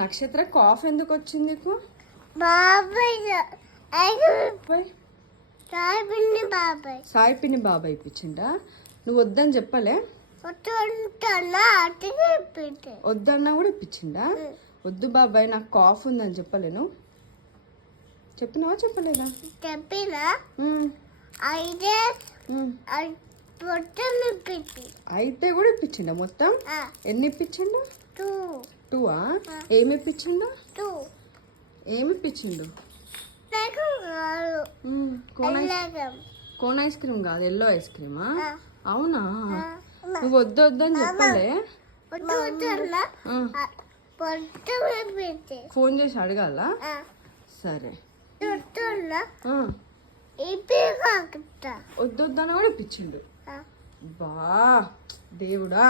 నక్షత్ర కాఫ్ ఎందుకు వచ్చింది నీకు? సాయి పిన్ని బాబాయ్ ఇప్పించిండా? నువ్వు వద్దని చెప్పలే? వద్దన్నా కూడా ఇప్పించిండా? వద్దు బాబాయ్ నాకు కాఫ్ ఉందని చెప్పలేను. చెప్పినావా చెప్పలేదా? చెప్పినా అయితే కూడా ఇప్పించిండా మొత్తం? ఎన్ని ఇప్పించిండు? 2. ఏమి ఇప్పించిండు? ఏమి ఇప్పించిండు? కోన్ ఐస్ క్రీమ్ కాదు, ఎల్లో ఐస్ క్రీమా? అవునా? నువ్వు వద్దు వద్దని చెప్పలే? ఫోన్ చేసి అడగాల? సరే. వద్దు వద్దని కూడా ఇప్పించిండు. బా దేవుడా.